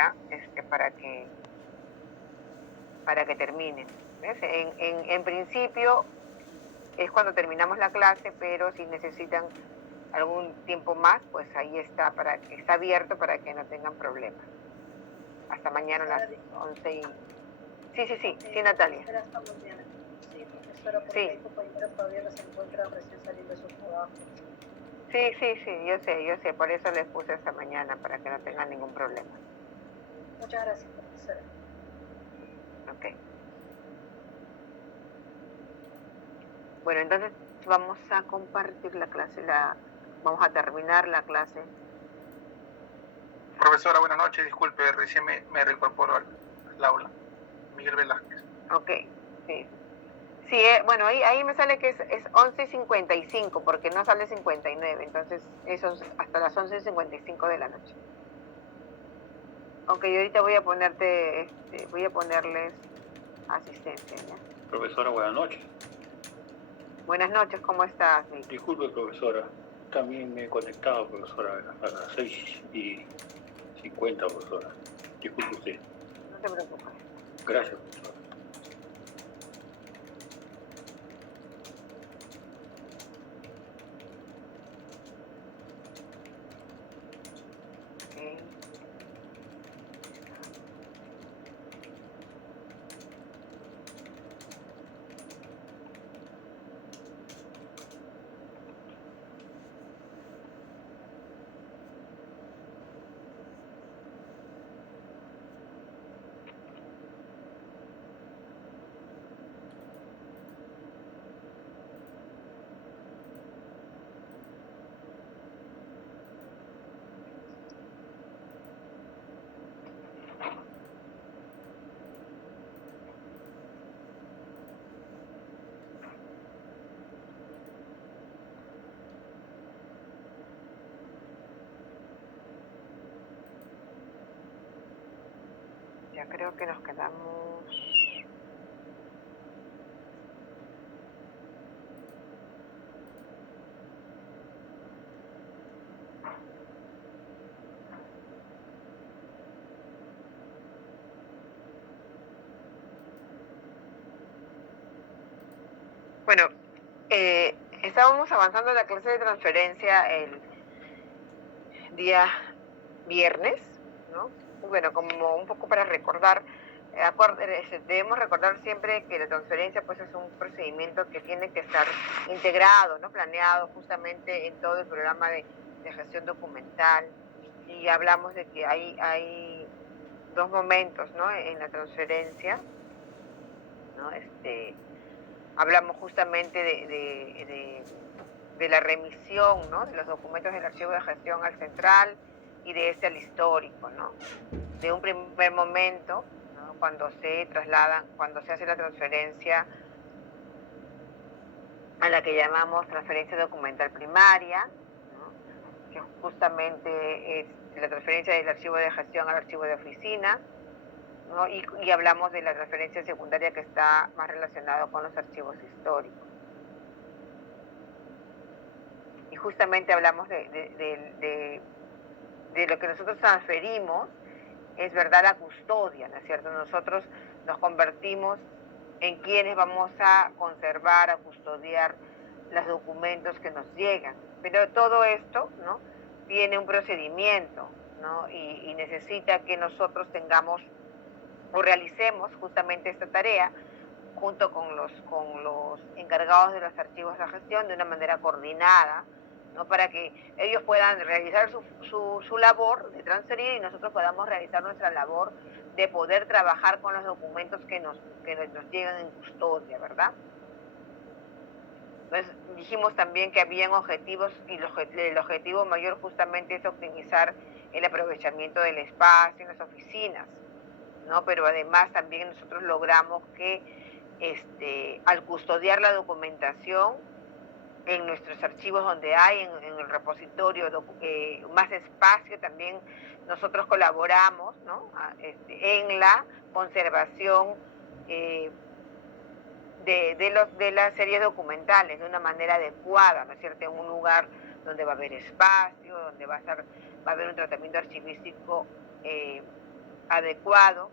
tarea para que terminen. ¿Ves? En principio es cuando terminamos la clase, pero si necesitan algún tiempo más, pues ahí está, está abierto para que no tengan problemas. Hasta mañana a las 11 y... Sí, Natalia. Será hasta mañana. Sí, profesora, porque hay compañeros todavía que se encuentran recién saliendo de su trabajo. Sí, yo sé, por eso les puse esta mañana, para que no tengan ningún problema. Muchas gracias, profesora. Ok. Bueno, entonces vamos a compartir la clase, vamos a terminar la clase. Profesora, buenas noches, disculpe, recién me reincorporo al aula. Miguel Velázquez. Ok, sí. Sí, bueno, ahí me sale que es 11:55, porque no sale 59, entonces eso es hasta las 11:55 de la noche. Ok, ahorita voy a ponerles asistencia, ¿ya? Profesora, buenas noches. Buenas noches, ¿cómo estás, Vic? Disculpe, profesora, también me he conectado, profesora, a las 6:50, profesora. Disculpe usted. No te preocupes. Gracias, profesora. Okay. Ya creo que nos quedamos... Bueno, estábamos avanzando en la clase de transferencia el día viernes, ¿no? Bueno, como un poco para recordar, debemos recordar siempre que la transferencia pues es un procedimiento que tiene que estar integrado, ¿no? Planeado justamente en todo el programa de gestión documental, y hablamos de que hay dos momentos, ¿no? En la transferencia, ¿no? Hablamos justamente de la remisión, ¿no? De los documentos del archivo de gestión al central y de al histórico, ¿no? De un primer momento, ¿no? Cuando se hace la transferencia a la que llamamos transferencia documental primaria, ¿no? Que justamente es la transferencia del archivo de gestión al archivo de oficina, ¿no? Y hablamos de la transferencia secundaria, que está más relacionado con los archivos históricos. Y justamente hablamos de lo que nosotros transferimos, es verdad, la custodia, ¿no es cierto? Nosotros nos convertimos en quienes vamos a conservar, a custodiar los documentos que nos llegan. Pero todo esto, ¿no? Tiene un procedimiento, ¿no? Y necesita que nosotros tengamos o realicemos justamente esta tarea junto con los encargados de los archivos de la gestión de una manera coordinada, ¿no? Para que ellos puedan realizar su labor de transferir y nosotros podamos realizar nuestra labor de poder trabajar con los documentos que nos llegan en custodia, ¿verdad? Entonces dijimos también que habían objetivos, y el objetivo mayor justamente es optimizar el aprovechamiento del espacio en las oficinas, ¿no? Pero además también nosotros logramos que al custodiar la documentación en nuestros archivos donde hay en el repositorio más espacio, también nosotros colaboramos, ¿no? En la conservación de las series documentales de una manera adecuada, ¿no es cierto? En un lugar donde va a haber espacio, donde va a haber un tratamiento archivístico adecuado,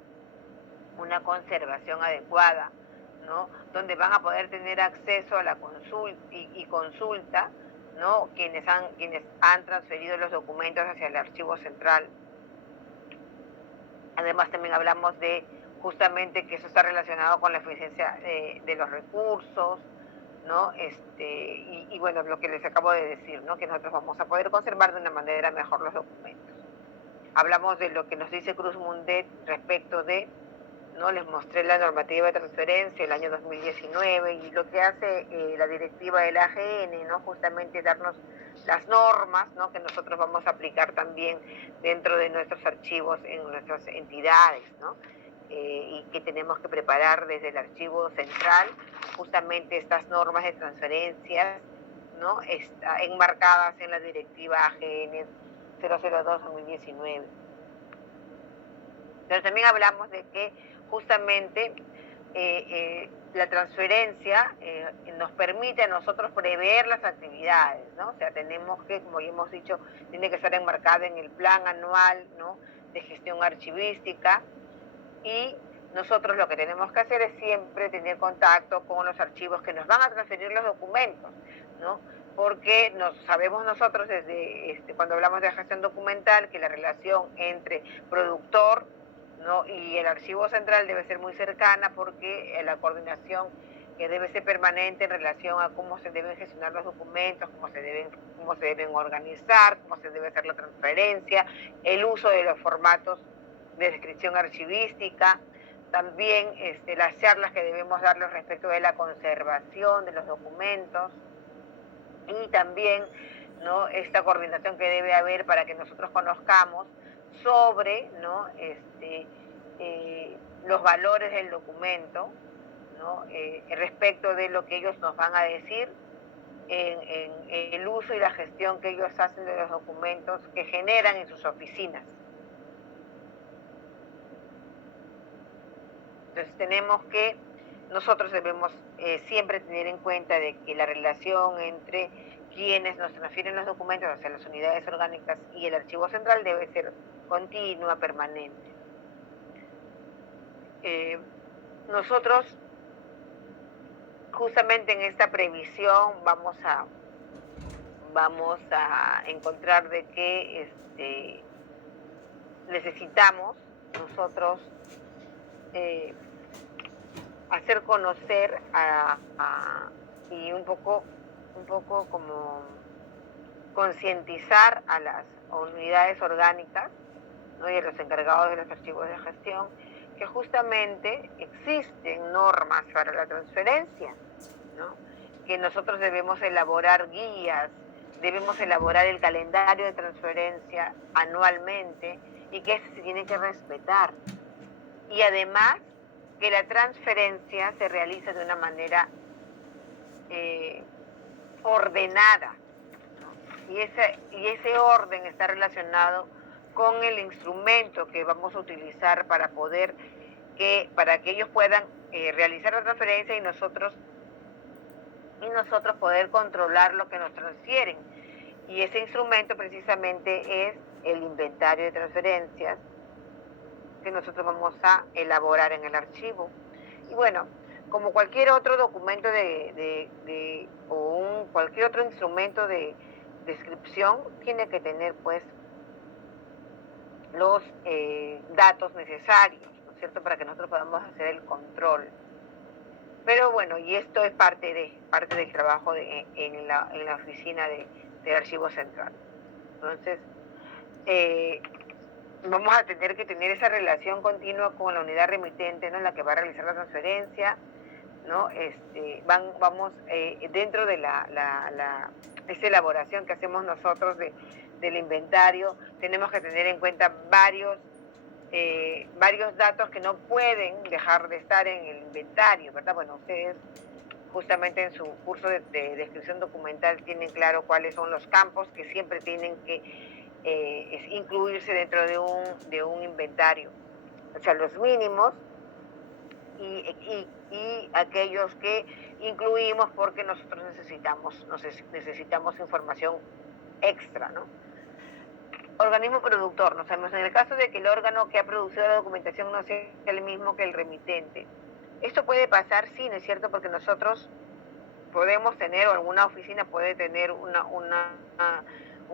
una conservación adecuada, ¿no? Donde van a poder tener acceso a la consulta y consulta, ¿no? Quienes han transferido los documentos hacia el archivo central. Además, también hablamos de justamente que eso está relacionado con la eficiencia de los recursos, ¿no? Y bueno, lo que les acabo de decir, ¿no? Que nosotros vamos a poder conservar de una manera mejor los documentos. Hablamos de lo que nos dice Cruz Mundet respecto de, ¿no? Les mostré la normativa de transferencia el año 2019 y lo que hace la directiva del AGN, ¿no? Justamente darnos las normas, ¿no? Que nosotros vamos a aplicar también dentro de nuestros archivos en nuestras entidades, ¿no? Y que tenemos que preparar desde el archivo central justamente estas normas de transferencias, ¿no? Enmarcadas en la directiva AGN 002-2019. Pero también hablamos de que justamente la transferencia nos permite a nosotros prever las actividades, ¿no? O sea, tenemos que, como ya hemos dicho, tiene que estar enmarcada en el plan anual, ¿no? De gestión archivística, y nosotros lo que tenemos que hacer es siempre tener contacto con los archivos que nos van a transferir los documentos, ¿no? Porque sabemos nosotros desde cuando hablamos de gestión documental que la relación entre productor, ¿no? Y el archivo central debe ser muy cercana, porque la coordinación que debe ser permanente en relación a cómo se deben gestionar los documentos, cómo se deben organizar, cómo se debe hacer la transferencia, el uso de los formatos de descripción archivística, también las charlas que debemos darles respecto de la conservación de los documentos, y también, ¿no? Esta coordinación que debe haber para que nosotros conozcamos sobre, ¿no? Los valores del documento, ¿no? Respecto de lo que ellos nos van a decir en el uso y la gestión que ellos hacen de los documentos que generan en sus oficinas. Entonces nosotros debemos siempre tener en cuenta de que la relación entre quienes nos transfieren los documentos hacia las unidades orgánicas y el archivo central debe ser continua, permanente. Nosotros justamente en esta previsión vamos a encontrar de que necesitamos nosotros hacer conocer y un poco como concientizar a las unidades orgánicas, ¿no? Y a los encargados de los archivos de gestión que justamente existen normas para la transferencia, ¿no? Que nosotros debemos elaborar guías, debemos elaborar el calendario de transferencia anualmente, y que se tiene que respetar. Y además que la transferencia se realiza de una manera ordenada, ¿no? Y ese orden está relacionado con el instrumento que vamos a utilizar para que ellos puedan realizar la transferencia y nosotros poder controlar lo que nos transfieren. Y ese instrumento precisamente es el inventario de transferencias que nosotros vamos a elaborar en el archivo. Y bueno, como cualquier otro documento cualquier otro instrumento de descripción, tiene que tener pues los datos necesarios, ¿no es cierto?, para que nosotros podamos hacer el control. Pero bueno, y esto es parte del trabajo en la oficina del Archivo Central. Entonces, vamos a tener que tener esa relación continua con la unidad remitente, ¿no?, en la que va a realizar la transferencia, ¿no? Vamos dentro de esa elaboración que hacemos nosotros del inventario, tenemos que tener en cuenta varios datos que no pueden dejar de estar en el inventario, ¿verdad? Bueno, ustedes justamente en su curso de descripción documental tienen claro cuáles son los campos que siempre tienen que incluirse dentro de un inventario, o sea, los mínimos y aquellos que incluimos porque nosotros necesitamos información extra, ¿no? organismo productor, ¿no? Sabemos en el caso de que el órgano que ha producido la documentación no sea el mismo que el remitente. Esto puede pasar, sí, ¿no es cierto? Porque nosotros podemos tener, o alguna oficina puede tener un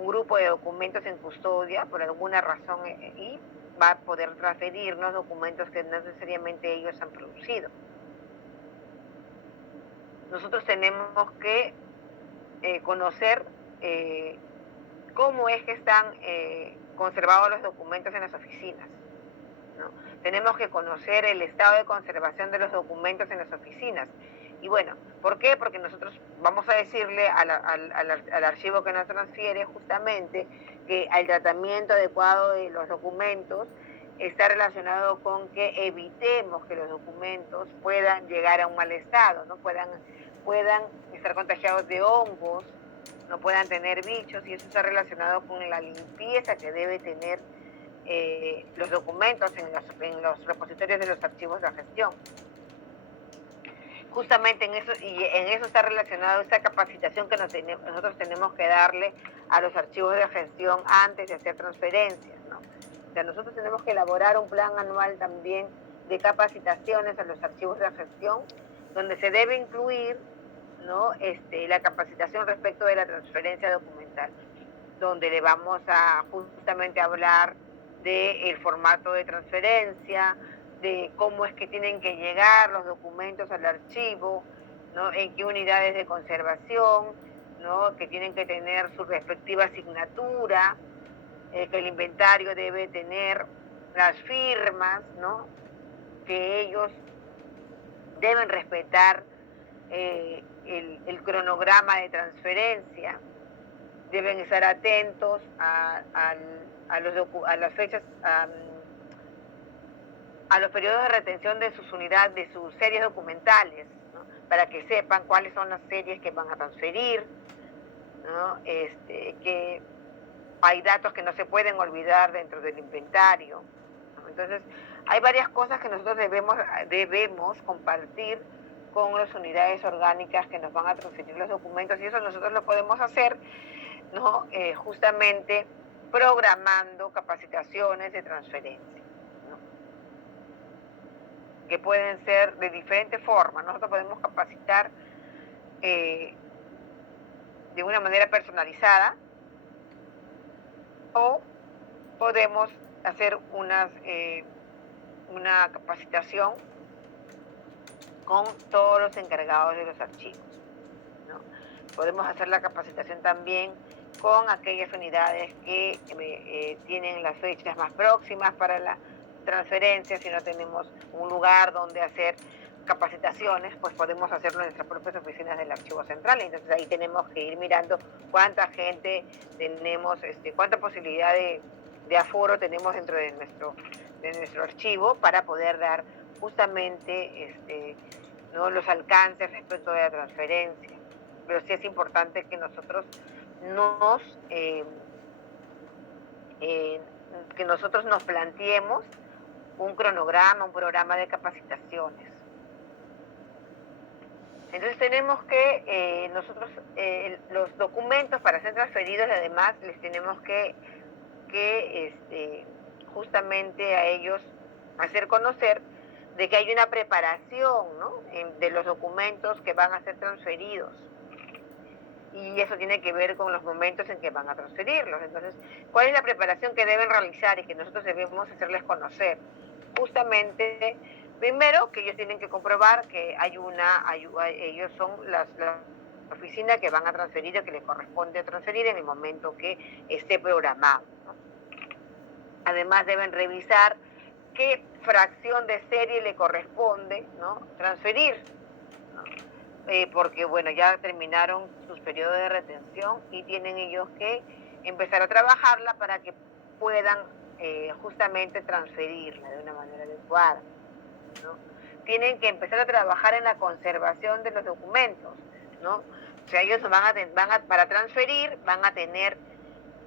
grupo de documentos en custodia por alguna razón y va a poder transferirnos documentos que no necesariamente ellos han producido. Nosotros tenemos que conocer cómo es que están conservados los documentos en las oficinas, ¿no? Tenemos que conocer el estado de conservación de los documentos en las oficinas. Y bueno, ¿por qué? Porque nosotros vamos a decirle al archivo que nos transfiere justamente que el tratamiento adecuado de los documentos está relacionado con que evitemos que los documentos puedan llegar a un mal estado, ¿no? Puedan estar contagiados de hongos, no puedan tener bichos, y eso está relacionado con la limpieza que debe tener los documentos en los repositorios de los archivos de gestión. Justamente en eso está relacionado esta capacitación que nosotros tenemos que darle a los archivos de gestión antes de hacer transferencias, ¿no? O sea, nosotros tenemos que elaborar un plan anual también de capacitaciones a los archivos de gestión, donde se debe incluir, ¿no? La capacitación respecto de la transferencia documental, donde le vamos a justamente hablar del formato de transferencia, de cómo es que tienen que llegar los documentos al archivo, ¿no? En qué unidades de conservación, ¿no? Que tienen que tener su respectiva asignatura, que el inventario debe tener las firmas, ¿no? Que ellos deben respetar el cronograma de transferencia, deben estar atentos a las fechas, a los periodos de retención de sus unidades, de sus series documentales, ¿no? Para que sepan cuáles son las series que van a transferir, ¿no? Que hay datos que no se pueden olvidar dentro del inventario, ¿no? Entonces, hay varias cosas que nosotros debemos compartir con las unidades orgánicas que nos van a transferir los documentos, y eso nosotros lo podemos hacer, ¿no? Justamente programando capacitaciones de transferencia, ¿no? Que pueden ser de diferentes formas. Nosotros podemos capacitar de una manera personalizada, o podemos hacer una capacitación con todos los encargados de los archivos, ¿no? Podemos hacer la capacitación también con aquellas unidades que tienen las fechas más próximas para la transferencia. Si no tenemos un lugar donde hacer capacitaciones, pues podemos hacerlo en nuestras propias oficinas del Archivo Central. Entonces ahí tenemos que ir mirando cuánta gente tenemos, cuánta posibilidad de aforo tenemos dentro de nuestro archivo, para poder dar justamente ¿no? los alcances respecto de la transferencia. Pero sí es importante que nosotros nos planteemos un cronograma, un programa de capacitaciones. Entonces tenemos que nosotros los documentos para ser transferidos, además les tenemos que justamente a ellos hacer conocer de que hay una preparación, ¿no? De los documentos que van a ser transferidos, y eso tiene que ver con los momentos en que van a transferirlos. Entonces, ¿cuál es la preparación que deben realizar y que nosotros debemos hacerles conocer? Justamente, primero, que ellos tienen que comprobar que ellos son la oficina que van a transferir o que les corresponde transferir en el momento que esté programado, ¿no? Además, deben revisar qué fracción de serie le corresponde, ¿no? transferir, ¿no? Porque bueno, ya terminaron sus periodos de retención y tienen ellos que empezar a trabajarla para que puedan justamente transferirla de una manera adecuada, ¿no? Tienen que empezar a trabajar en la conservación de los documentos, ¿no? O sea, ellos para transferir van a tener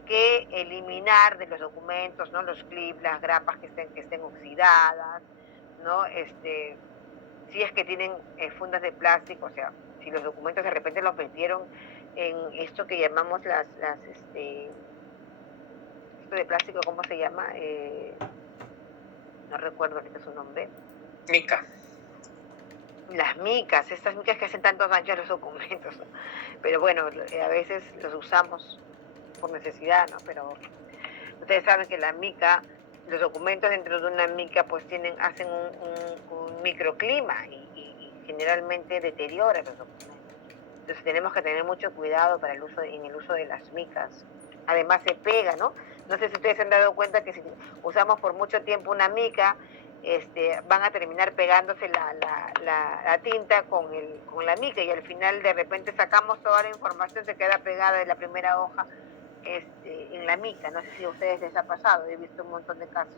que eliminar de los documentos, ¿no? Los clips, las grapas que estén oxidadas, ¿no? Si es que tienen fundas de plástico, o sea, si los documentos de repente los metieron en esto que llamamos cosita de plástico, ¿cómo se llama? No recuerdo ahorita su nombre. Mica. Las micas, estas micas que hacen tanto daño a los documentos, ¿no? Pero bueno, a veces los usamos por necesidad, ¿no? Pero ustedes saben que la mica, los documentos dentro de una mica pues hacen un microclima y generalmente deteriora los documentos. Entonces tenemos que tener mucho cuidado para en el uso de las micas. Además se pega, ¿no? No sé si ustedes se han dado cuenta que si usamos por mucho tiempo una mica, van a terminar pegándose la tinta con la mica y al final de repente sacamos toda la información, se queda pegada de la primera hoja en la mica. No sé si a ustedes les ha pasado, he visto un montón de casos.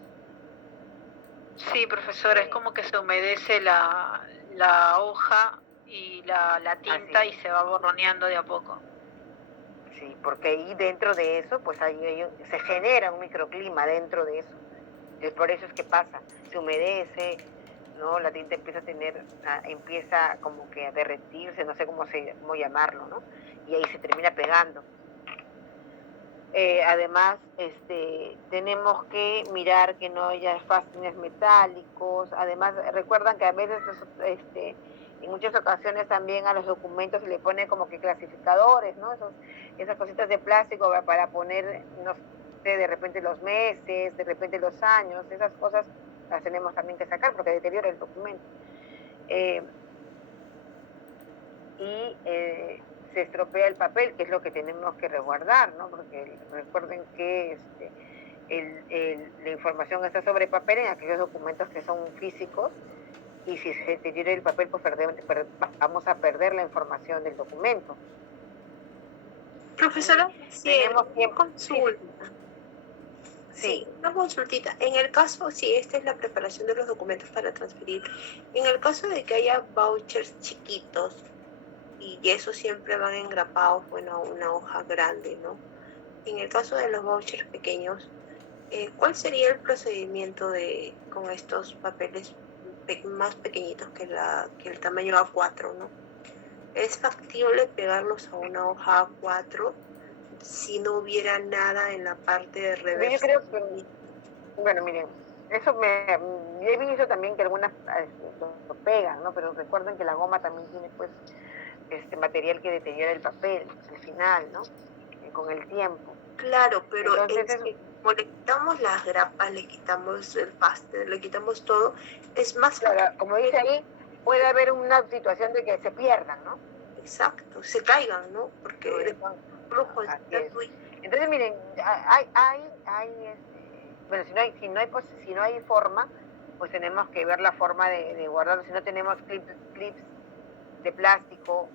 Sí, profesora, es como que se humedece la hoja y la tinta y se va borroneando de a poco. Sí, porque ahí dentro de eso, pues ahí se genera un microclima dentro de eso. Entonces, por eso es que pasa, se humedece, ¿no? La tinta empieza como que a derretirse, no sé cómo llamarlo, ¿no? Y ahí se termina pegando. Además, tenemos que mirar que no haya fasteners metálicos. Además, recuerdan que a veces en muchas ocasiones también a los documentos se le pone como que clasificadores, ¿no? Esas cositas de plástico para poner, no sé, de repente los meses, de repente los años, esas cosas las tenemos también que sacar porque deteriora el documento. Se estropea el papel, que es lo que tenemos que resguardar, ¿no? Porque recuerden que la información está sobre papel en aquellos documentos que son físicos, y si se deteriora el papel, pues vamos a perder la información del documento. Profesora, tenemos tiempo. Consulta. Sí, una consultita. En el caso, si esta es la preparación de los documentos para transferir, en el caso de que haya vouchers chiquitos, y esos siempre van engrapados, a una hoja grande, ¿no? En el caso de los vouchers pequeños, ¿cuál sería el procedimiento con estos papeles más pequeñitos que el tamaño A4, ¿no? ¿Es factible pegarlos a una hoja A4 si no hubiera nada en la parte de reversa? Yo creo que, bueno, miren, eso he visto también que algunas lo pegan, ¿no? Pero recuerden que la goma también tiene, pues, material que deteriora el papel al final, ¿no? Con el tiempo. Claro, pero entonces como le quitamos las grapas, le quitamos el faster, le quitamos todo, es más claro, fácil. Como dice ahí, puede haber una situación de que se pierdan, ¿no? Exacto, se caigan, ¿no? Porque entonces miren, bueno, si no hay forma, pues tenemos que ver la forma de guardarlo. Si no tenemos clips de plástico,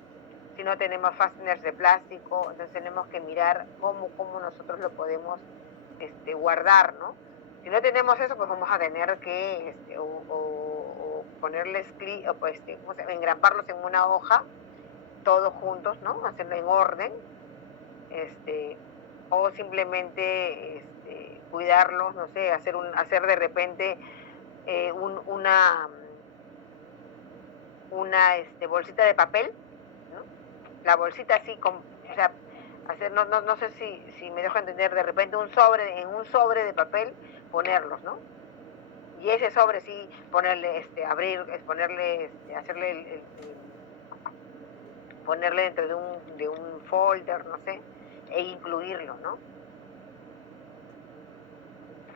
si no tenemos fasteners de plástico, entonces tenemos que mirar cómo nosotros lo podemos guardar, ¿no? Si no tenemos eso, pues vamos a tener que o ponerles engraparlos en una hoja, todos juntos, ¿no? Hacerlo en orden, o simplemente cuidarlos, no sé, hacer de repente una bolsita de papel, ¿no? La bolsita así, o sea, no sé si me dejo entender, de repente en un sobre de papel ponerlos, ¿no? Y ese sobre sí ponerle, ponerle dentro de un folder, no sé, e incluirlo, ¿no?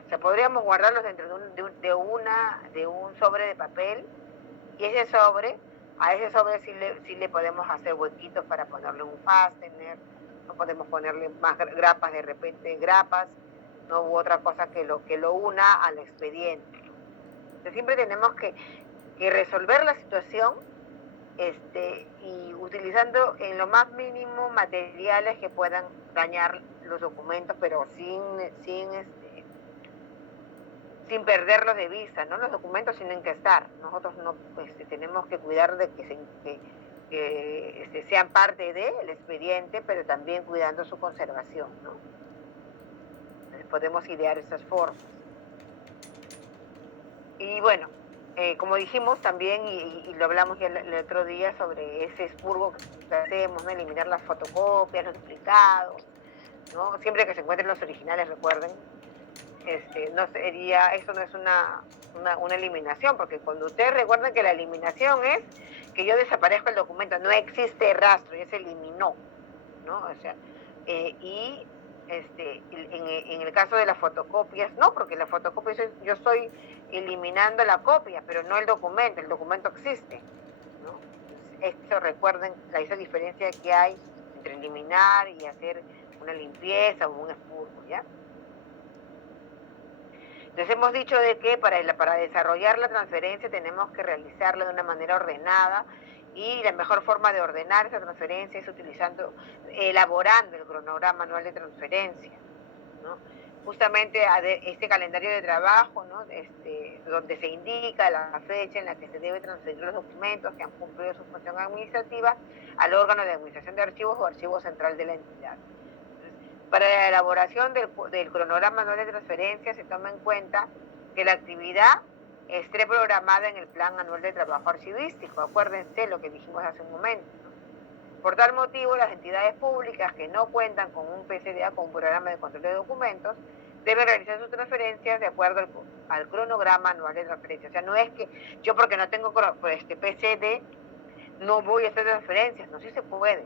O sea, podríamos guardarlos dentro de un sobre de papel, y a ese sobre sí le podemos hacer huequitos para ponerle un fastener, no podemos ponerle más grapas, de repente grapas, no hubo otra cosa que lo una al expediente. Entonces siempre tenemos que resolver la situación y utilizando en lo más mínimo materiales que puedan dañar los documentos, pero sin perderlos de vista, ¿no? Los documentos tienen que estar. Nosotros no tenemos que cuidar de que sean parte del expediente, pero también cuidando su conservación, ¿no? Entonces podemos idear esas formas. Y bueno, como dijimos también, y lo hablamos ya el otro día sobre ese expurgo que hacemos, ¿no? Eliminar las fotocopias, los duplicados, ¿no? Siempre que se encuentren los originales, recuerden, no sería, eso no es una eliminación, porque cuando ustedes recuerden que la eliminación es que yo desaparezco el documento, no existe rastro, ya se eliminó, ¿no? O sea, y en el caso de las fotocopias, no, porque la fotocopia yo estoy eliminando la copia, pero no el documento existe, ¿no? Eso recuerden esa diferencia que hay entre eliminar y hacer una limpieza o un expurgo, ¿ya? Entonces hemos dicho de que para desarrollar la transferencia tenemos que realizarla de una manera ordenada, y la mejor forma de ordenar esa transferencia es elaborando el cronograma anual de transferencia, ¿no? Justamente este calendario de trabajo, ¿no? Donde se indica la fecha en la que se debe transferir los documentos que han cumplido su función administrativa al órgano de administración de archivos o archivo central de la entidad. Para la elaboración del cronograma anual de transferencia se toma en cuenta que la actividad esté programada en el plan anual de trabajo archivístico. Acuérdense lo que dijimos hace un momento, ¿no? Por tal motivo, las entidades públicas que no cuentan con un PCDA, con un programa de control de documentos, deben realizar sus transferencias de acuerdo al cronograma anual de transferencia. O sea, no es que yo, porque no tengo PCD, no voy a hacer transferencias. No, sí se puede,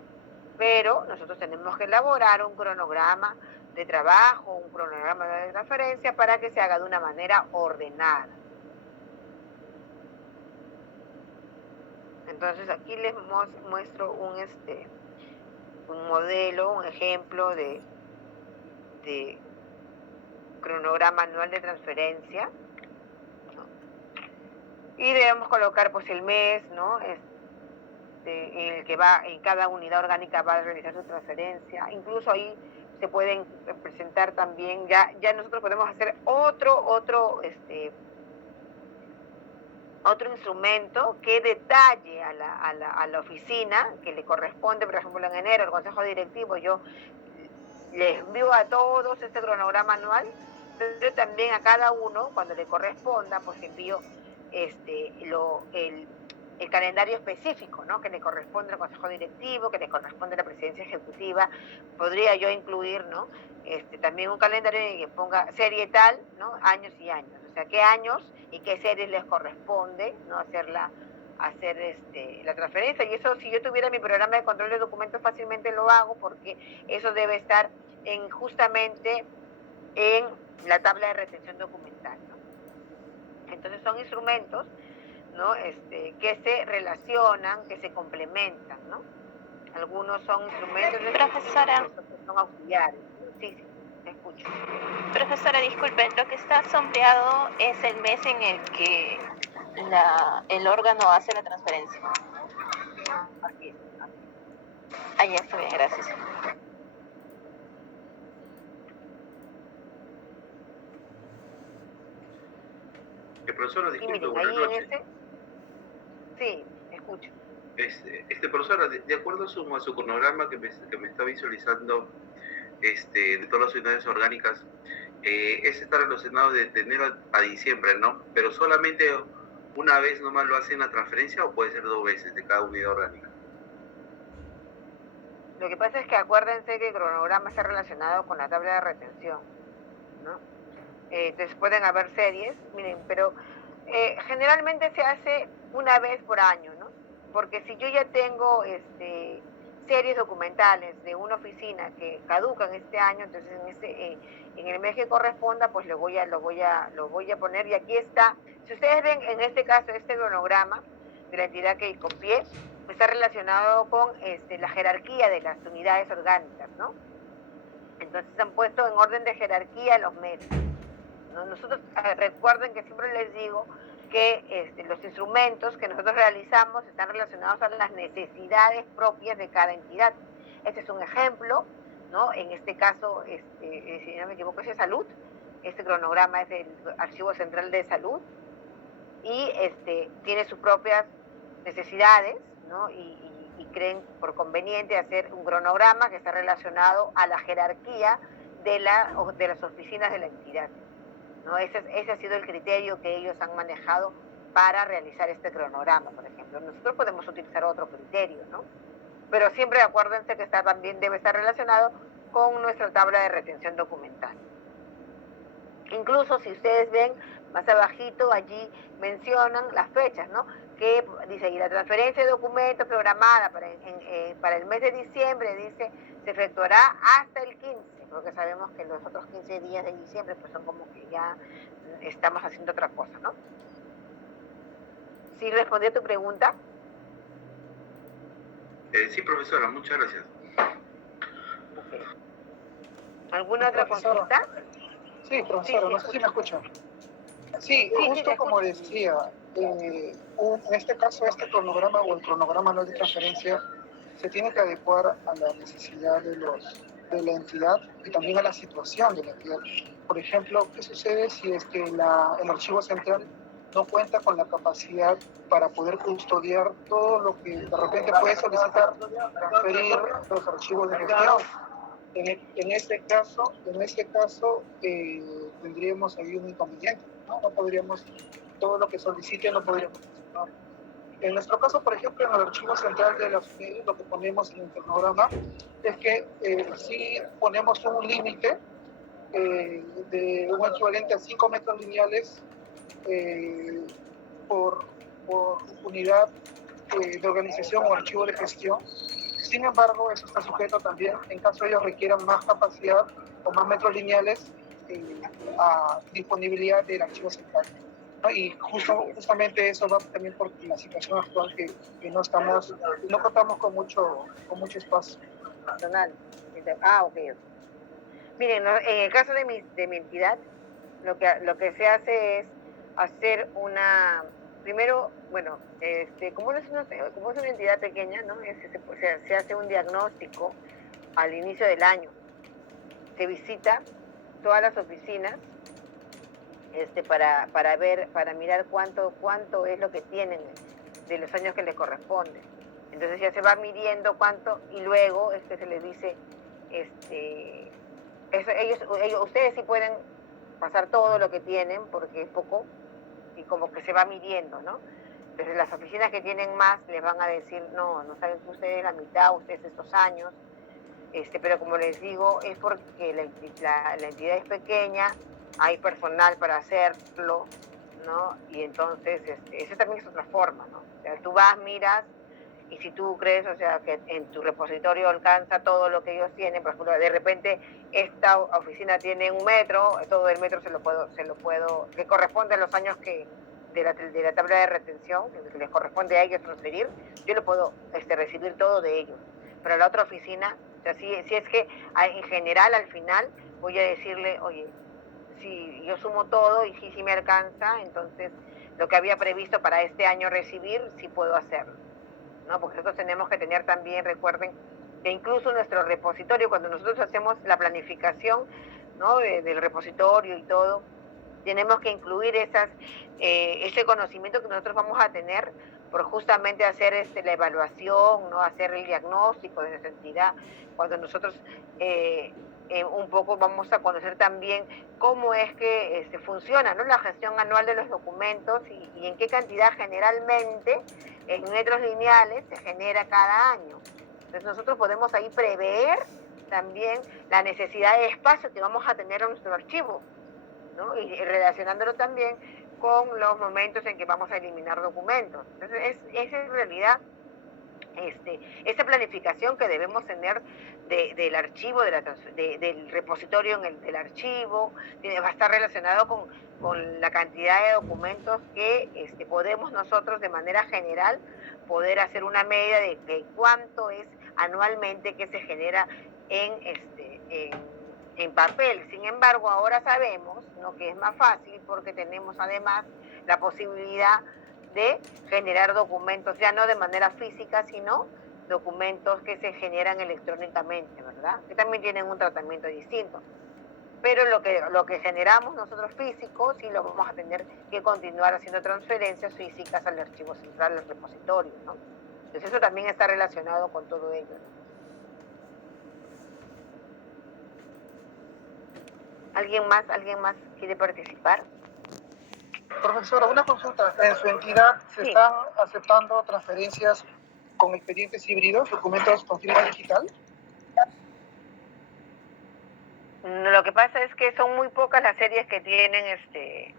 pero nosotros tenemos que elaborar un cronograma de trabajo, un cronograma de transferencia para que se haga de una manera ordenada. Entonces aquí les muestro un modelo, un ejemplo de cronograma anual de transferencia, ¿no? Y debemos colocar pues el mes, ¿no? En el que en cada unidad orgánica va a realizar su transferencia. Incluso ahí se pueden presentar también, ya nosotros podemos hacer otro instrumento que detalle a la oficina que le corresponde. Por ejemplo, en enero el consejo directivo, yo les envío a todos este cronograma anual, pero también a cada uno, cuando le corresponda, pues envío el calendario específico, ¿no? Que le corresponde al consejo directivo, que le corresponde a la presidencia ejecutiva. Podría yo incluir, ¿no? También un calendario en el que ponga serie tal, ¿no? Años y años, o sea, qué años y qué series les corresponde, ¿no? hacer la transferencia. Y eso, si yo tuviera mi programa de control de documentos, fácilmente lo hago, porque eso debe estar justamente en la tabla de retención documental, ¿no? Entonces son instrumentos, ¿no? Que se relacionan, que se complementan, ¿no? Algunos son instrumentos, Profesora, otros son auxiliares. Sí, te escucho. Profesora, disculpe, lo que está sombreado es el mes en el que el órgano hace la transferencia. Aquí es. Ahí está bien, gracias. Profesora, Y disculpe, miren, buenas ahí noches. sí, escucho. Profesora, de acuerdo a su cronograma que me está visualizando de todas las unidades orgánicas, ese está relacionado de enero a diciembre, ¿no? Pero solamente una vez nomás lo hacen la transferencia, o puede ser 2 veces de cada unidad orgánica. Lo que pasa es que acuérdense que el cronograma está relacionado con la tabla de retención, ¿no? Entonces pueden haber series, miren, pero generalmente se hace una vez por año, ¿no? Porque si yo ya tengo series documentales de una oficina que caducan este año, entonces en el mes que corresponda, pues lo voy a poner. Y aquí está. Si ustedes ven en este caso este cronograma de la entidad que copié, está relacionado con la jerarquía de las unidades orgánicas, ¿no? Entonces han puesto en orden de jerarquía los meses, ¿no? Nosotros recuerden que siempre les digo que los instrumentos que nosotros realizamos están relacionados a las necesidades propias de cada entidad. Este es un ejemplo, ¿no? En este caso, si no me equivoco, es de salud. Este cronograma es del Archivo Central de Salud y tiene sus propias necesidades, ¿no? Y creen por conveniente hacer un cronograma que está relacionado a la jerarquía de las oficinas de la entidad, ¿no? Ese ha sido el criterio que ellos han manejado para realizar este cronograma, por ejemplo. Nosotros podemos utilizar otro criterio, ¿no? Pero siempre acuérdense que también debe estar relacionado con nuestra tabla de retención documental. Incluso si ustedes ven más abajito, allí mencionan las fechas, ¿no? Que dice, y la transferencia de documentos programada para el mes de diciembre, dice, se efectuará hasta el 15, porque sabemos que los otros 15 días de diciembre pues son como que ya estamos haciendo otra cosa, ¿no? ¿Sí respondí a tu pregunta? Sí, profesora, muchas gracias. Okay. ¿Alguna otra consulta? Sí, profesora, Sí, no sé si me escucha. Sí, Sí, justo te como escucho. decía, en este caso, este cronograma o el cronograma anual de transferencia se tiene que adecuar a la necesidad de la entidad y también a la situación de la entidad. Por ejemplo, ¿qué sucede si es que el archivo central no cuenta con la capacidad para poder custodiar todo lo que de repente puede solicitar transferir los archivos de gestión? En este caso tendríamos ahí un inconveniente, ¿no? No podríamos, todo lo que solicite no podríamos funcionar. En nuestro caso, por ejemplo, en el archivo central de las UNED, lo que ponemos en el cronograma es que sí ponemos un límite de un equivalente a 5 metros lineales por unidad de organización o archivo de gestión. Sin embargo, eso está sujeto también, en caso ellos requieran más capacidad o más metros lineales, a disponibilidad del archivo central, ¿no? Y justamente eso va también por la situación actual que no contamos con mucho espacio. Personal. Ok. Miren, en el caso de mi entidad, lo que se hace es hacer primero, bueno, como es una entidad pequeña, ¿no? Se hace un diagnóstico al inicio del año. Se visita todas las oficinas para mirar cuánto es lo que tienen de los años que les corresponden. Entonces ya se va midiendo cuánto y luego se les dice, ustedes sí pueden pasar todo lo que tienen porque es poco y como que se va midiendo, ¿no? Entonces las oficinas que tienen más les van a decir, no saben que ustedes la mitad, ustedes estos años, pero como les digo, es porque la entidad es pequeña, hay personal para hacerlo, ¿no? Y entonces, eso también es otra forma, ¿no? O sea, tú vas, miras, y si tú crees, o sea, que en tu repositorio alcanza todo lo que ellos tienen, por ejemplo, de repente esta oficina tiene 1 metro, todo el metro se lo puedo, que corresponde a los años de la tabla de retención, que les corresponde a ellos transferir, yo lo puedo recibir todo de ellos. Pero la otra oficina, o sea, si es que en general al final voy a decirle, oye, si yo sumo todo y sí me alcanza, entonces lo que había previsto para este año recibir, sí puedo hacerlo, ¿no? Porque nosotros tenemos que tener también, recuerden, que incluso nuestro repositorio, cuando nosotros hacemos la planificación, ¿no? Del repositorio y todo, tenemos que incluir ese conocimiento que nosotros vamos a tener por justamente hacer la evaluación, ¿no? Hacer el diagnóstico de nuestra entidad. Cuando nosotros un poco vamos a conocer también cómo es que funciona, ¿no? La gestión anual de los documentos y en qué cantidad generalmente en metros lineales se genera cada año. Entonces nosotros podemos ahí prever también la necesidad de espacio que vamos a tener en nuestro archivo, ¿no? Y relacionándolo también con los momentos en que vamos a eliminar documentos. Entonces, es en realidad esa planificación que debemos tener del archivo, del repositorio del archivo, va a estar relacionado con la cantidad de documentos que podemos nosotros de manera general poder hacer una media de cuánto es anualmente que se genera en papel. Sin embargo, ahora sabemos, ¿no?, que es más fácil porque tenemos además la posibilidad de generar documentos, ya no de manera física, sino documentos que se generan electrónicamente, ¿verdad? Que también tienen un tratamiento distinto. Pero lo que generamos nosotros físicos, sí lo vamos a tener que continuar haciendo transferencias físicas al archivo central, al repositorio, ¿no? Entonces eso también está relacionado con todo ello, ¿no? ¿Alguien más quiere participar? Profesora, una consulta. ¿En su entidad se están aceptando transferencias con expedientes híbridos, documentos con firma digital? Lo que pasa es que son muy pocas las series que tienen que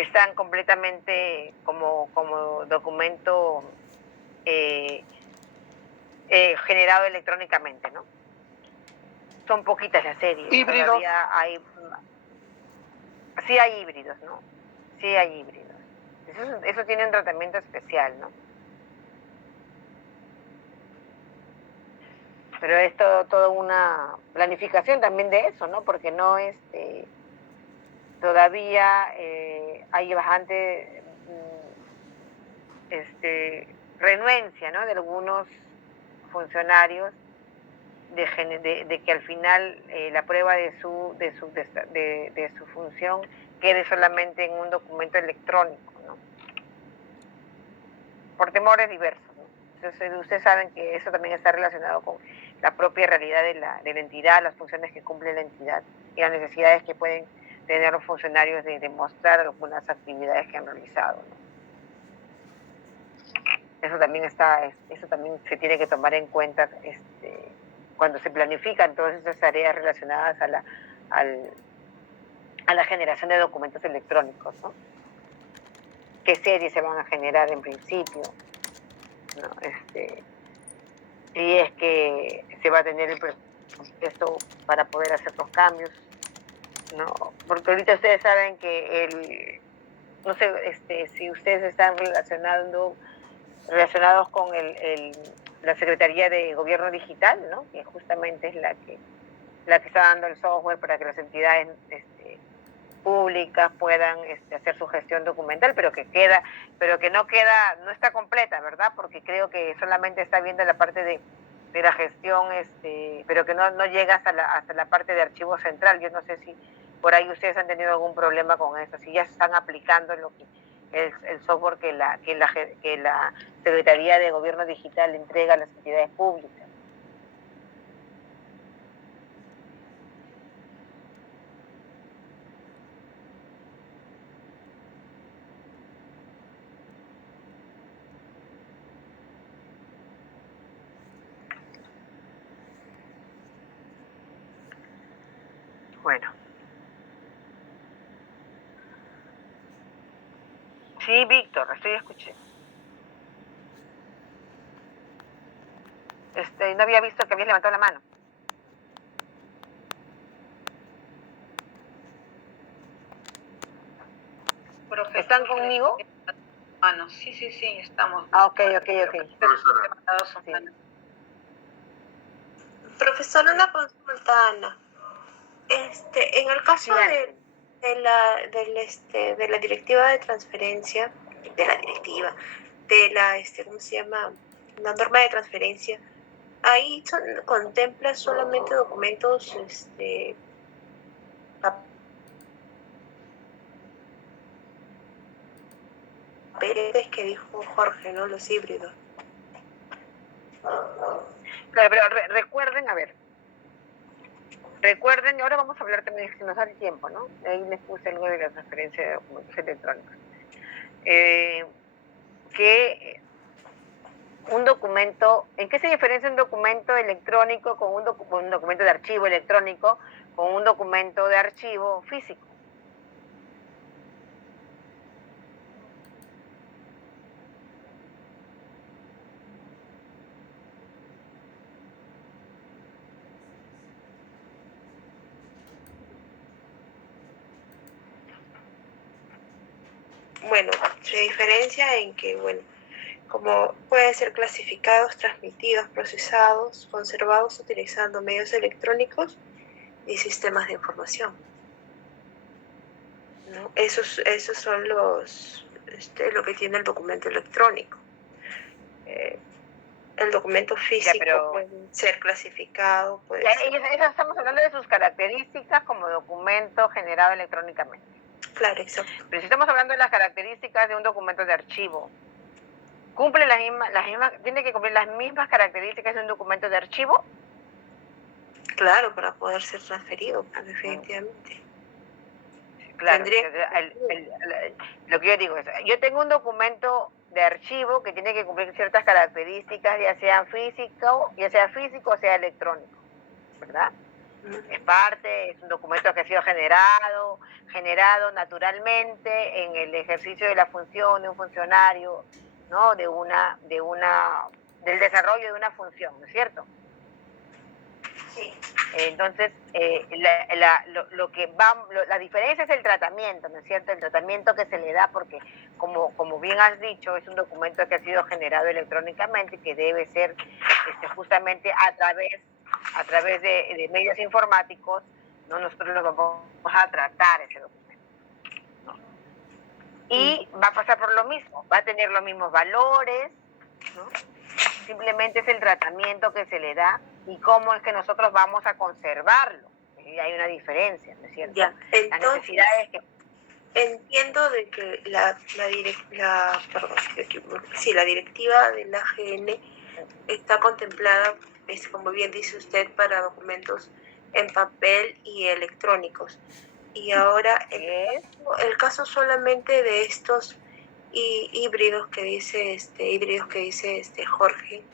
están completamente como documento generado electrónicamente, ¿no? Son poquitas las series. ¿Híbridos? Todavía sí hay híbridos, ¿no? Sí hay híbridos. Eso tiene un tratamiento especial, ¿no? Pero es toda una planificación también de eso, ¿no? Porque no todavía hay bastante renuencia, ¿no? De algunos funcionarios de que al final la prueba de su función quede solamente en un documento electrónico, ¿no? Por temores diversos, ¿no? Entonces, ustedes saben que eso también está relacionado con la propia realidad de la entidad, las funciones que cumple la entidad y las necesidades que pueden tener los funcionarios de demostrar algunas actividades que han realizado, ¿no? Eso también se tiene que tomar en cuenta cuando se planifican todas esas tareas relacionadas a la generación de documentos electrónicos, ¿no? ¿Qué series se van a generar en principio? ¿No? Si es que se va a tener el presupuesto para poder hacer los cambios, ¿no? Porque ahorita ustedes saben que no sé si ustedes están relacionados con la Secretaría de Gobierno Digital, ¿no? Que justamente es la que está dando el software para que las entidades públicas puedan hacer su gestión documental, pero que no está completa, ¿verdad? Porque creo que solamente está viendo la parte de la gestión, pero que no llega hasta la parte de archivo central. Yo no sé si por ahí ustedes han tenido algún problema con eso, si ya están aplicando lo que el software que la Secretaría de Gobierno Digital entrega a las entidades públicas. Bueno. Sí, Víctor, estoy escuchando. No había visto que habías levantado la mano. Profesor, ¿Están conmigo? Sí, estamos. Ok. Profesora. Sí. Profesor, una consulta, Ana. En el caso Sí, de la directiva de transferencia, ¿cómo se llama? La norma de transferencia, ahí contempla solamente documentos, papeles que dijo Jorge, ¿no? Los híbridos. Claro, pero recuerden, ahora vamos a hablar también, si nos da el tiempo, ¿no? Ahí les puse algo de la transferencia de documentos electrónicos. Que un documento, ¿en qué se diferencia un documento electrónico con un documento de archivo electrónico con un documento de archivo físico? Bueno, se diferencia en que, bueno, como pueden ser clasificados, transmitidos, procesados, conservados utilizando medios electrónicos y sistemas de información, ¿no? Esos son lo que tiene el documento electrónico. El documento físico puede ser clasificado, Estamos hablando de sus características como documento generado electrónicamente. Claro, exacto. Pero si estamos hablando de las características de un documento de archivo, ¿tiene que cumplir las mismas características de un documento de archivo? Claro, para poder ser transferido, pues, definitivamente. Claro, lo que yo digo es, yo tengo un documento de archivo que tiene que cumplir ciertas características, ya sea físico o sea electrónico, ¿verdad? Es parte, es un documento que ha sido generado naturalmente en el ejercicio de la función de un funcionario, ¿no? Del desarrollo de una función, ¿no es cierto? Sí. Entonces, la diferencia es el tratamiento, ¿no es cierto? El tratamiento que se le da, porque como bien has dicho, es un documento que ha sido generado electrónicamente y que debe ser justamente a través de medios informáticos, ¿no? Nosotros lo vamos a tratar ese documento, ¿no? Y va a pasar por lo mismo, va a tener los mismos valores, ¿no? Simplemente es el tratamiento que se le da y cómo es que nosotros vamos a conservarlo. Y hay una diferencia, ¿no es cierto? Ya, entonces, la necesidad es que... Entiendo de que la directiva de la AGN está contemplada, como bien dice usted, para documentos en papel y electrónicos. Y ahora, el caso solamente de estos híbridos que dice Jorge,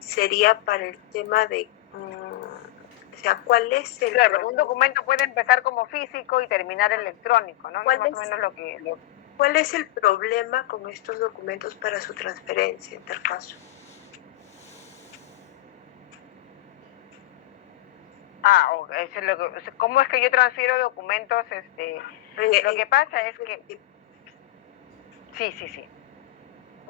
sería para el tema de, o sea, ¿cuál es el... Claro, un documento puede empezar como físico y terminar electrónico, ¿no? ¿Cuál Más es, o menos lo que... ¿Cuál es el problema con estos documentos para su transferencia, en tal caso? Eso es ¿cómo es que yo transfiero documentos? Lo que pasa es que... Sí.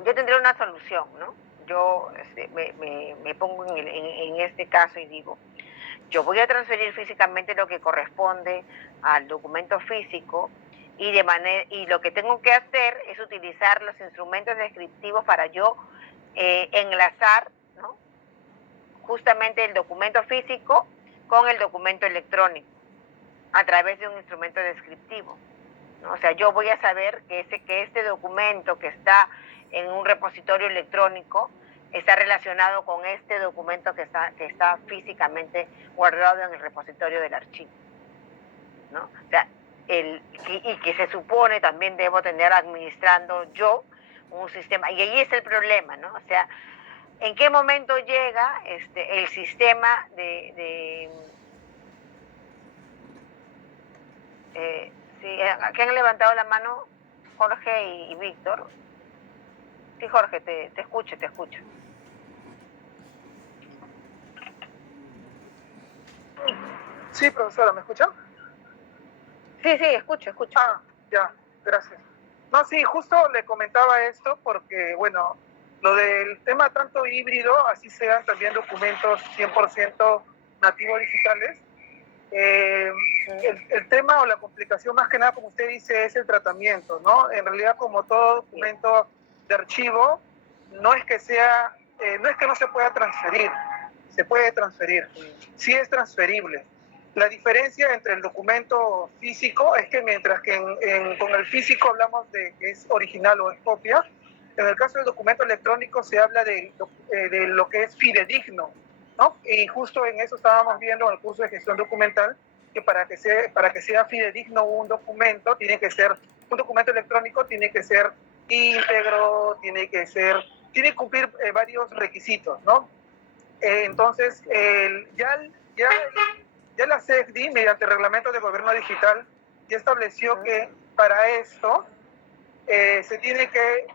Yo tendré una solución, ¿no? Yo me pongo en este caso y digo, yo voy a transferir físicamente lo que corresponde al documento físico y lo que tengo que hacer es utilizar los instrumentos descriptivos para yo enlazar, ¿no? Justamente el documento físico con el documento electrónico a través de un instrumento descriptivo, ¿no? O sea, yo voy a saber que este documento que está en un repositorio electrónico está relacionado con este documento que está físicamente guardado en el repositorio del archivo, ¿no? O sea, y que se supone también debo tener administrando yo un sistema, y ahí es el problema, ¿no? O sea, ¿en qué momento llega el sistema ¿qué han levantado la mano? Jorge y Víctor. Sí, Jorge, te escucho. Sí, profesora, ¿me escuchan? Sí, escucho. Ah, ya, gracias. No, sí, justo le comentaba esto porque, bueno, lo del tema tanto híbrido, así sean también documentos 100% nativos digitales, el tema o la complicación más que nada, como usted dice, es el tratamiento, ¿no? En realidad, como todo documento de archivo, no es que no se pueda transferir, se puede transferir, sí es transferible. La diferencia entre el documento físico es que mientras que con el físico hablamos de que es original o es copia, en el caso del documento electrónico se habla de lo que es fidedigno, ¿no? Y justo en eso estábamos viendo en el curso de gestión documental, que para que sea fidedigno un documento electrónico tiene que ser íntegro, tiene que cumplir varios requisitos, ¿no? Entonces, ya la CFDI, mediante el reglamento de gobierno digital, ya estableció que para esto se tiene que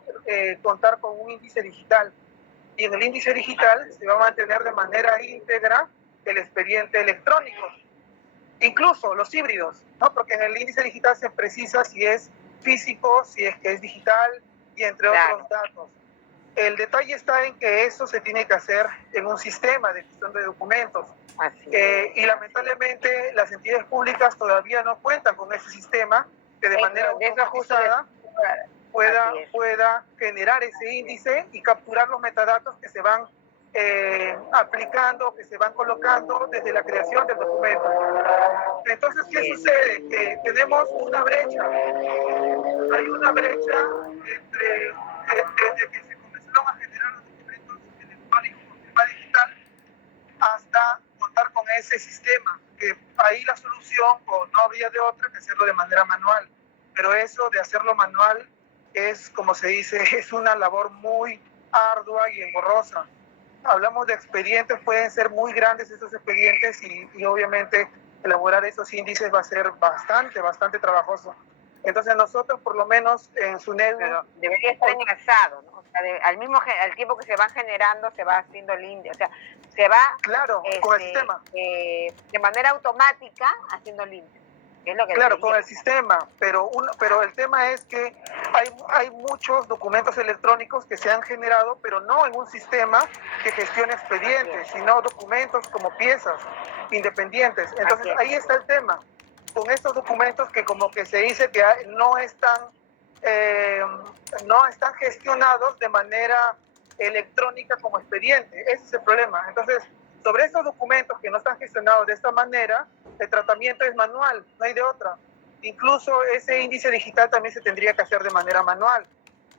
contar con un índice digital. Y en el índice digital se va a mantener de manera íntegra el expediente electrónico. Incluso los híbridos, ¿no? Porque en el índice digital se precisa si es físico, si es que es digital y entre otros datos. El detalle está en que eso se tiene que hacer en un sistema de gestión de documentos. Y lamentablemente las entidades públicas todavía no cuentan con ese sistema que de manera automatizada pueda generar ese índice y capturar los metadatos que se van aplicando, que se van colocando desde la creación del documento. Entonces, ¿qué sucede? Que tenemos una brecha. Hay una brecha desde que se comenzaron a generar los documentos electrónicos por sistema digital hasta contar con ese sistema, que ahí la solución, o no habría de otra que hacerlo de manera manual, pero eso de hacerlo manual es, como se dice, es una labor muy ardua y engorrosa. Hablamos de expedientes, pueden ser muy grandes esos expedientes y obviamente elaborar esos índices va a ser bastante trabajoso. Entonces nosotros, por lo menos en SUNEDU... Pero debería estar enlazado, ¿no? O sea, al tiempo que se van generando, se va haciendo el índice, o sea, se va... Claro, con el sistema. De manera automática haciendo el índice. Es lo que claro, con el sistema, pero el tema es que hay muchos documentos electrónicos que se han generado, pero no en un sistema que gestione expedientes, sino documentos como piezas independientes. Entonces ahí está el tema. Con estos documentos que como que se dice que no están gestionados de manera electrónica como expediente. Ese es el problema. Entonces, sobre estos documentos que no están gestionados de esta manera, el tratamiento es manual, no hay de otra. Incluso ese índice digital también se tendría que hacer de manera manual.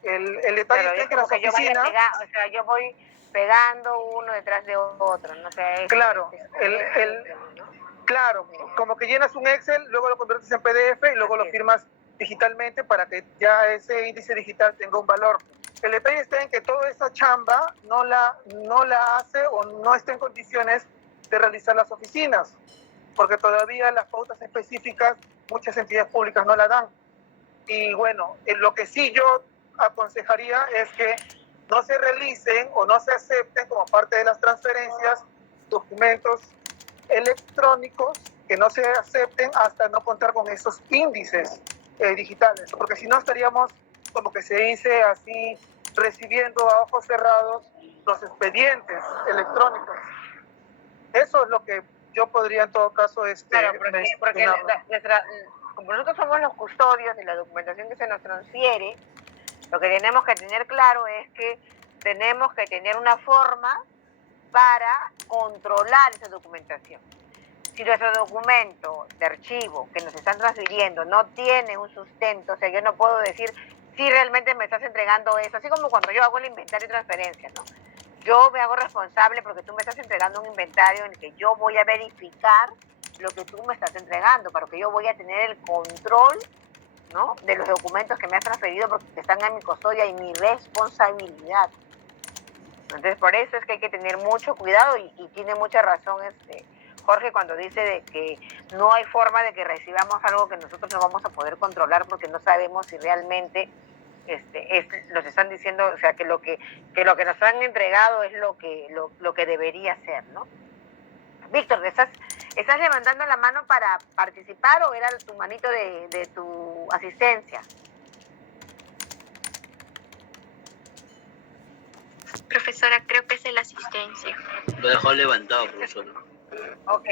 El detalle es que las oficinas... O sea, yo voy pegando uno detrás de otro, no sé. Claro, claro, como que llenas un Excel, luego lo conviertes en PDF y luego lo firmas digitalmente para que ya ese índice digital tenga un valor. El detalle está en que toda esa chamba no la hace o no está en condiciones de realizar las oficinas, porque todavía las pautas específicas muchas entidades públicas no la dan. Y bueno, lo que sí yo aconsejaría es que no se realicen o no se acepten como parte de las transferencias documentos electrónicos, que no se acepten hasta no contar con esos índices digitales, porque si no estaríamos, como que se dice así, recibiendo a ojos cerrados los expedientes electrónicos. Eso es lo que yo podría en todo caso claro, porque como nosotros somos los custodios de la documentación que se nos transfiere, lo que tenemos que tener claro es que tenemos que tener una forma para controlar esa documentación. Si nuestro documento de archivo que nos están transfiriendo no tiene un sustento, o sea, yo no puedo decir si realmente me estás entregando eso, así como cuando yo hago el inventario y transferencia, ¿no? Yo me hago responsable porque tú me estás entregando un inventario en el que yo voy a verificar lo que tú me estás entregando, para que yo voy a tener el control, ¿no?, de los documentos que me has transferido porque están en mi custodia y mi responsabilidad. Entonces, por eso es que hay que tener mucho cuidado y tiene mucha razón Jorge cuando dice de que no hay forma de que recibamos algo que nosotros no vamos a poder controlar porque no sabemos si realmente nos están diciendo, o sea, que lo que nos han entregado es lo que debería ser, ¿no? Víctor, ¿estás levantando la mano para participar o era tu manito de tu asistencia? Profesora, creo que es de la asistencia. Lo dejó levantado, profesora. Ok.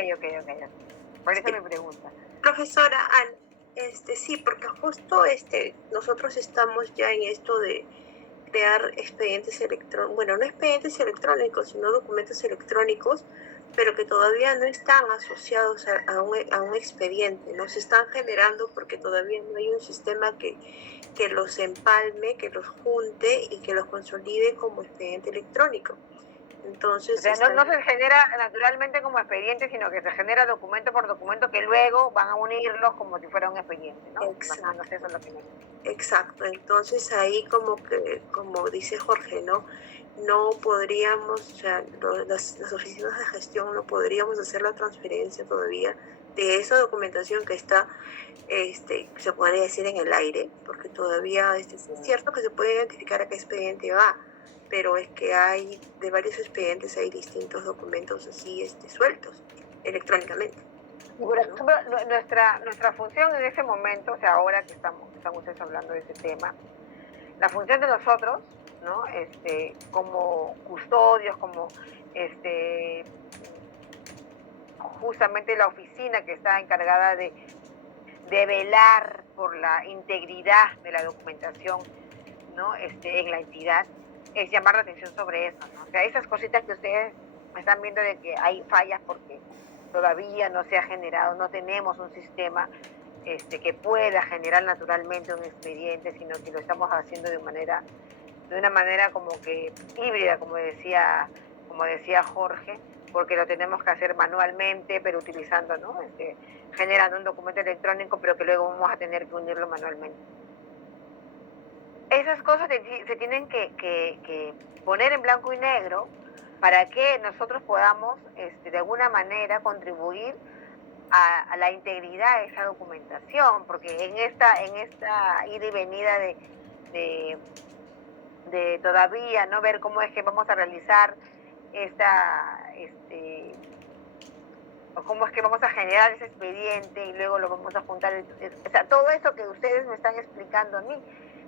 Por eso me pregunta. Profesora, sí, porque justo nosotros estamos ya en esto de crear expedientes electrónicos, bueno, no expedientes electrónicos, sino documentos electrónicos, pero que todavía no están asociados a un expediente, no se están generando porque todavía no hay un sistema que los empalme, que los junte y que los consolide como expediente electrónico. Entonces, o sea, no se genera naturalmente como expediente, sino que se genera documento por documento que luego van a unirlos como si fuera un expediente, ¿no? Exacto. No sé, eso es lo que me... Exacto. Entonces ahí como dice Jorge, no podríamos, o sea, las oficinas de gestión no podríamos hacer la transferencia todavía de esa documentación que está, se podría decir en el aire, porque todavía es cierto que se puede identificar a qué expediente va, pero es que hay de varios expedientes, hay distintos documentos así sueltos electrónicamente. Y por ejemplo, nuestra función en ese momento, o sea, ahora que estamos ustedes hablando de ese tema, la función de nosotros, ¿no?, como custodios, como justamente la oficina que está encargada de velar por la integridad de la documentación, ¿no?, en la entidad, es llamar la atención sobre eso, ¿no? O sea, esas cositas que ustedes están viendo de que hay fallas porque todavía no se ha generado, no tenemos un sistema que pueda generar naturalmente un expediente, sino que lo estamos haciendo de una manera como que híbrida, como decía Jorge, porque lo tenemos que hacer manualmente, pero utilizando, ¿no?, generando un documento electrónico, pero que luego vamos a tener que unirlo manualmente. Esas cosas se tienen que poner en blanco y negro para que nosotros podamos de alguna manera contribuir a la integridad de esa documentación, porque en esta ida y venida de todavía no ver cómo es que vamos a realizar o cómo es que vamos a generar ese expediente y luego lo vamos a juntar. O sea, todo eso que ustedes me están explicando a mí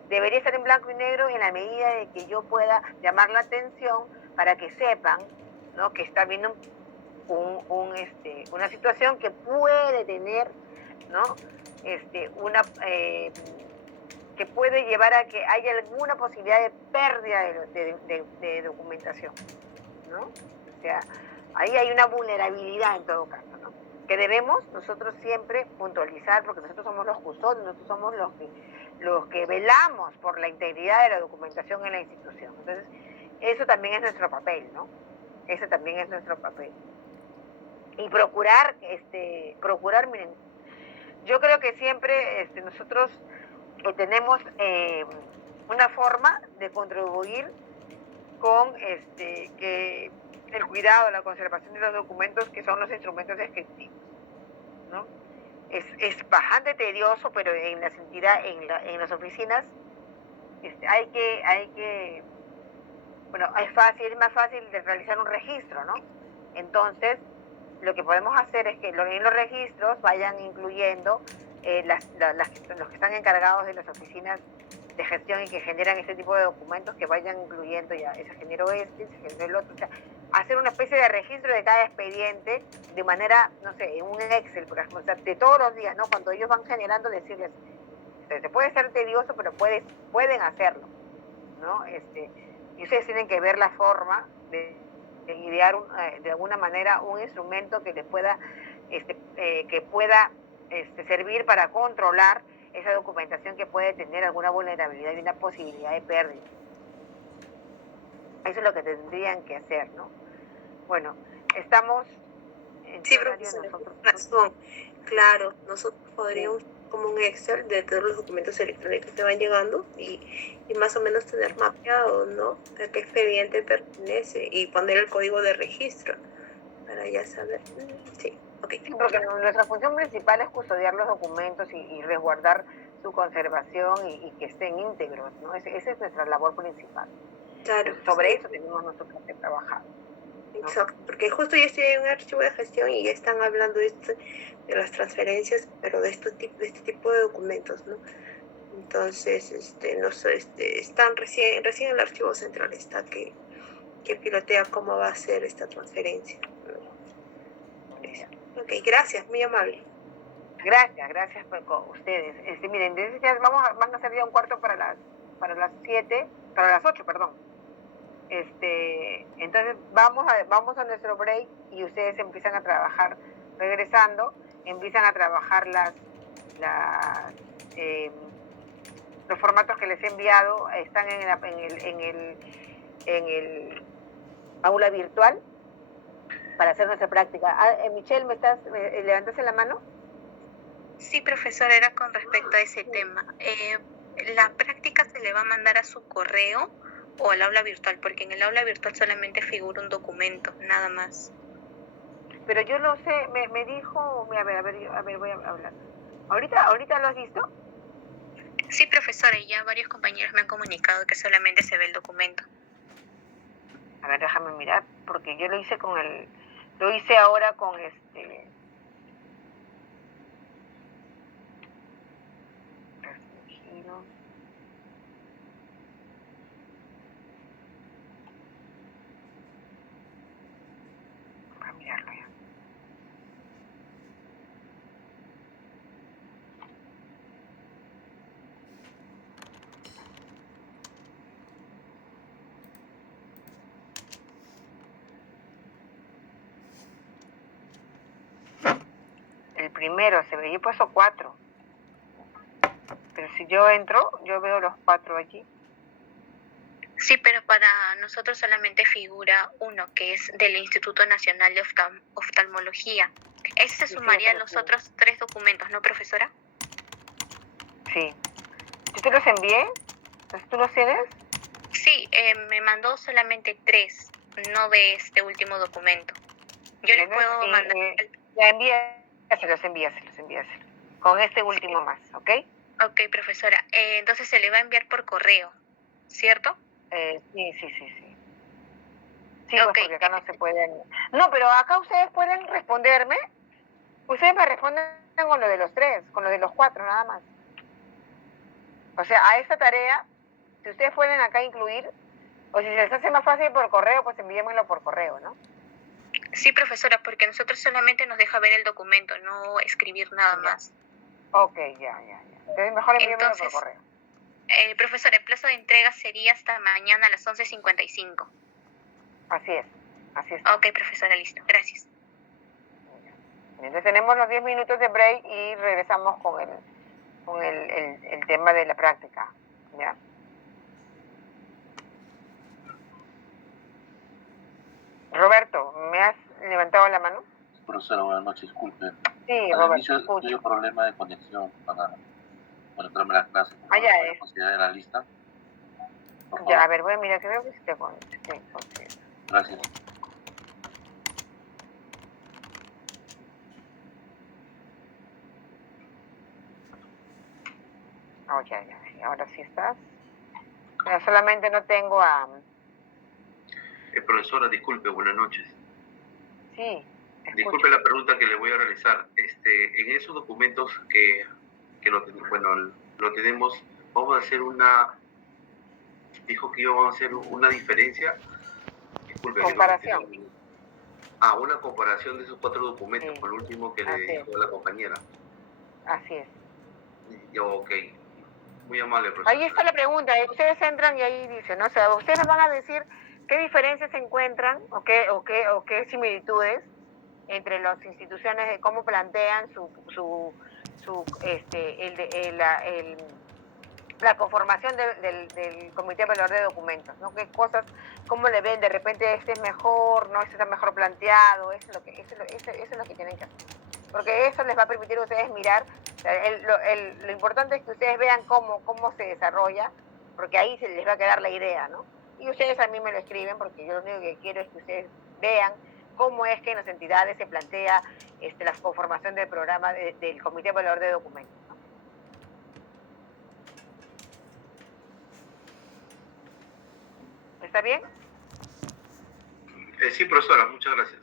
debería estar en blanco y negro en la medida de que yo pueda llamar la atención para que sepan, ¿no?, que está viendo una situación que puede tener, ¿no?, que puede llevar a que haya alguna posibilidad de pérdida de documentación, ¿no? O sea, ahí hay una vulnerabilidad en todo caso, ¿no?, que debemos nosotros siempre puntualizar, porque nosotros somos los custodios, nosotros somos los que velamos por la integridad de la documentación en la institución. Entonces, eso también es nuestro papel, ¿no? Ese también es nuestro papel. Y procurar, miren, yo creo que siempre nosotros tenemos una forma de contribuir con que el cuidado, la conservación de los documentos, que son los instrumentos descriptivos, ¿no? Es bastante tedioso, pero en las entidades, en las oficinas, hay que bueno, es más fácil de realizar un registro, ¿no? Entonces, lo que podemos hacer es que en los registros vayan incluyendo los que están encargados de las oficinas de gestión y que generan este tipo de documentos, que vayan incluyendo, ya se generó se generó el otro, o sea, hacer una especie de registro de cada expediente de manera, no sé, en un Excel, por ejemplo, o sea, de todos los días, ¿no? Cuando ellos van generando, decirles, se puede ser tedioso, pero pueden hacerlo, ¿no? Y ustedes tienen que ver la forma de idear de alguna manera un instrumento que les pueda servir para controlar esa documentación que puede tener alguna vulnerabilidad y una posibilidad de pérdida. Eso es lo que tendrían que hacer, ¿no? Bueno, estamos en sí, profesor, razón. Claro, nosotros podríamos como un Excel de todos los documentos electrónicos que van llegando y más o menos tener mapeado, ¿no?, a qué expediente pertenece y poner el código de registro para ya saber. Sí, ok. Sí, porque nuestra función principal es custodiar los documentos y resguardar su conservación y que estén íntegros, ¿no? Esa es nuestra labor principal. Claro. Sobre eso tenemos nosotros que trabajar, ¿no? Exacto, porque justo ya estoy en un archivo de gestión y ya están hablando de las transferencias, pero de este tipo de documentos, ¿no? Entonces, no sé, están recién el archivo central está que pilotea cómo va a ser esta transferencia. Ok, gracias, muy amable. Gracias con ustedes. Miren, ya van a ser ya un cuarto para las 8, perdón. Entonces vamos a nuestro break y ustedes empiezan a trabajar. Regresando, empiezan a trabajar los formatos que les he enviado, están en el aula virtual para hacer nuestra práctica. Michelle, ¿levantaste la mano? Sí, profesora, era con respecto a ese tema. ¿La práctica se le va a mandar a su correo o al aula virtual? Porque en el aula virtual solamente figura un documento, nada más. Pero yo lo sé, me dijo, a ver, voy a hablar. ¿Ahorita lo has visto? Sí, profesora, y ya varios compañeros me han comunicado que solamente se ve el documento. A ver, déjame mirar, porque yo lo hice ahora con restringido. Voy a mirarlo ya. El primero, yo he puesto 4. Pero si yo entro, yo veo los 4 allí. Sí, pero para nosotros solamente figura uno, que es del Instituto Nacional de Oftalmología. Ese se sumaría a los otros 3 documentos, ¿no, profesora? Sí. ¿Yo te los envié? ¿Entonces tú los tienes? Sí, me mandó solamente 3, no de este último documento. Yo les puedo mandar... Ya envíalo envíaselos. Con este último más, ¿ok? Ok, profesora. Entonces se le va a enviar por correo, ¿cierto? Sí. Sí, pues Ok. porque acá no se pueden... No, pero acá ustedes pueden responderme. Ustedes me responden con lo de los 3, con lo de los 4 nada más. O sea, a esta tarea, si ustedes pueden acá incluir, o si se les hace más fácil por correo, pues envíenmelo por correo, ¿no? Sí, profesora, porque nosotros solamente nos deja ver el documento, no escribir nada más. Ok, ya. Entonces mejor envíenmelo por correo. Profesora, el plazo de entrega sería hasta mañana a las 11:55. Así es. Ok, profesora, listo. Gracias. Entonces tenemos los 10 minutos de break y regresamos con el tema de la práctica, ¿ya? Roberto, ¿me has levantado la mano? Profesora, buenas noches, disculpe. Sí, Al Roberto, inicio escucho. tuve problema de conexión para conectarme a la clase. Ya es. ¿Considerar la lista? Por favor. Ya, a ver, voy a mirar, creo que sí te consigo. Gracias. Oh, ya, ahora sí estás. Pero solamente no tengo a... Profesora, disculpe, buenas noches. Sí. Disculpe la pregunta que le voy a realizar. En esos documentos que lo tenemos, vamos a hacer dijo que íbamos a hacer una diferencia. Disculpe. Comparación. Una comparación de esos 4 documentos con el último que le dijo la compañera. Así es. Ok. Muy amable, profesor. Ahí está la pregunta. Ustedes entran y ahí dicen, ¿no? O sea, ustedes nos van a decir qué diferencias se encuentran o qué similitudes entre las instituciones de cómo plantean la conformación del comité evaluador de documentos, ¿no? Qué cosas, cómo le ven, de repente este es mejor, no, este está mejor planteado, eso es lo que tienen que hacer. Porque eso les va a permitir a ustedes mirar, lo importante es que ustedes vean cómo se desarrolla, porque ahí se les va a quedar la idea, ¿no? Y ustedes a mí me lo escriben, porque yo lo único que quiero es que ustedes vean cómo es que en las entidades se plantea la conformación del programa del comité evaluador de documentos, ¿no? ¿Está bien? Sí, profesora, muchas gracias.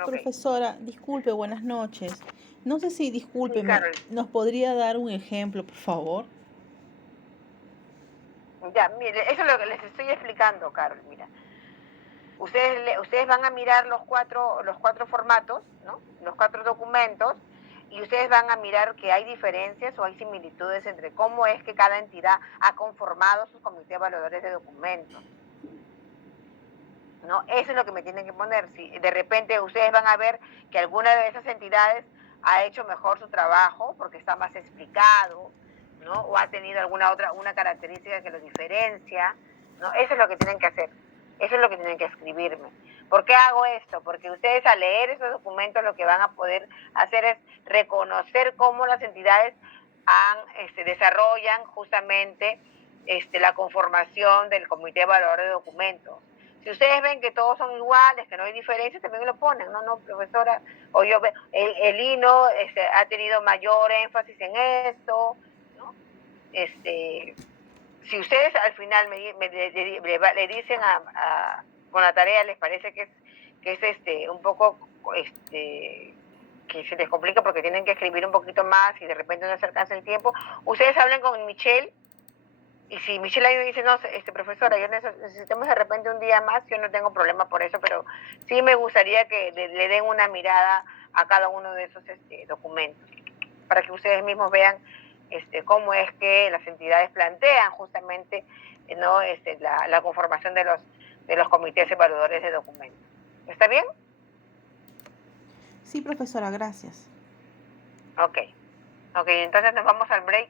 Okay. Profesora, disculpe, buenas noches. No sé si, discúlpeme, Sí, ¿nos podría dar un ejemplo, por favor? Ya, mire, eso es lo que les estoy explicando, Carol, mira. Ustedes van a mirar los cuatro formatos, ¿no? Los 4 documentos, y ustedes van a mirar que hay diferencias o hay similitudes entre cómo es que cada entidad ha conformado sus comités evaluadores de documentos, ¿no? Eso es lo que me tienen que poner. Si de repente ustedes van a ver que alguna de esas entidades ha hecho mejor su trabajo porque está más explicado, ¿no? O ha tenido una característica que lo diferencia, ¿no? Eso es lo que tienen que hacer. Eso es lo que tienen que escribirme. ¿Por qué hago esto? Porque ustedes al leer esos documentos lo que van a poder hacer es reconocer cómo las entidades desarrollan justamente la conformación del comité evaluador de documentos. Si ustedes ven que todos son iguales, que no hay diferencias, también lo ponen, no, profesora, o yo veo, el INO ha tenido mayor énfasis en esto, ¿no? Si ustedes al final le dicen con la tarea, les parece que es un poco que se les complica porque tienen que escribir un poquito más y de repente no se alcanza el tiempo, ustedes hablen con Michelle. Y si Michelle ahí dice, no, profesora, yo necesitamos de repente un día más, yo no tengo problema por eso, pero sí me gustaría que le den una mirada a cada uno de esos documentos, para que ustedes mismos vean cómo es que las entidades plantean justamente ¿no? la conformación de los comités evaluadores de documentos. ¿Está bien? Sí, profesora, gracias. Ok, entonces nos vamos al break.